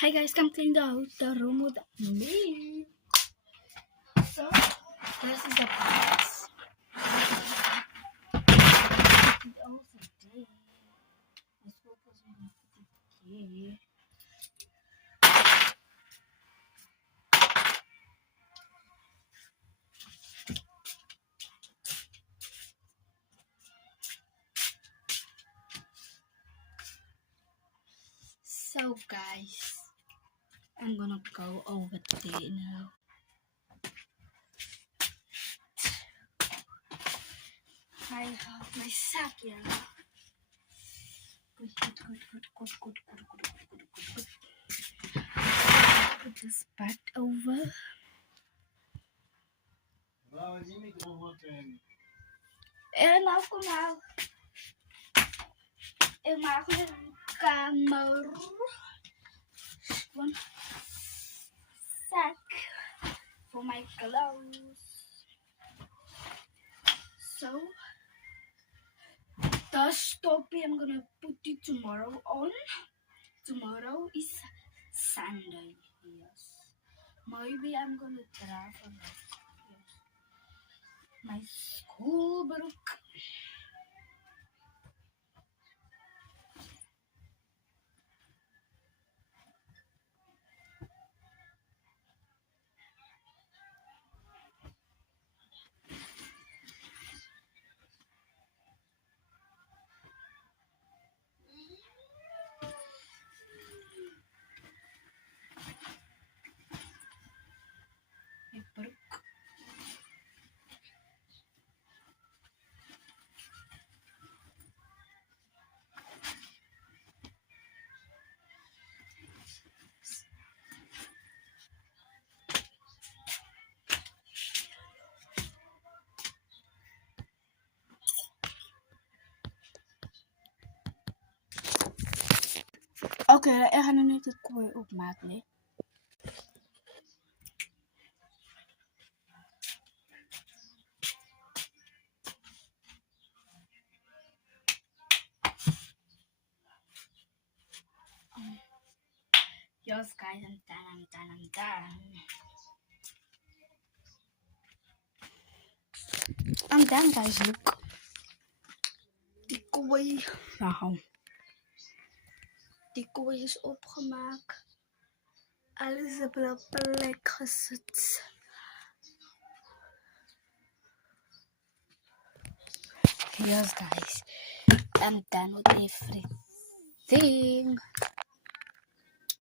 Hi guys, come clean the room with me. So this is the box. So guys, I'm gonna go over there now. I have my sack here. Good. Put this back over. En ako na. Ik maak een kamer. One sack for my clothes. So the stoppie I'm gonna put it tomorrow on. Tomorrow is Sunday. Yes. Maybe I'm gonna travel. Yes. My school broek. My broek. Oké, ik ga nu net het kooi opmaken. Nee? Yes guys, I'm done. I'm done guys, look. Die kooi. Nou. Die kooi is opgemaakt. Alles op de plek gezet. Yes guys, I'm done with everything.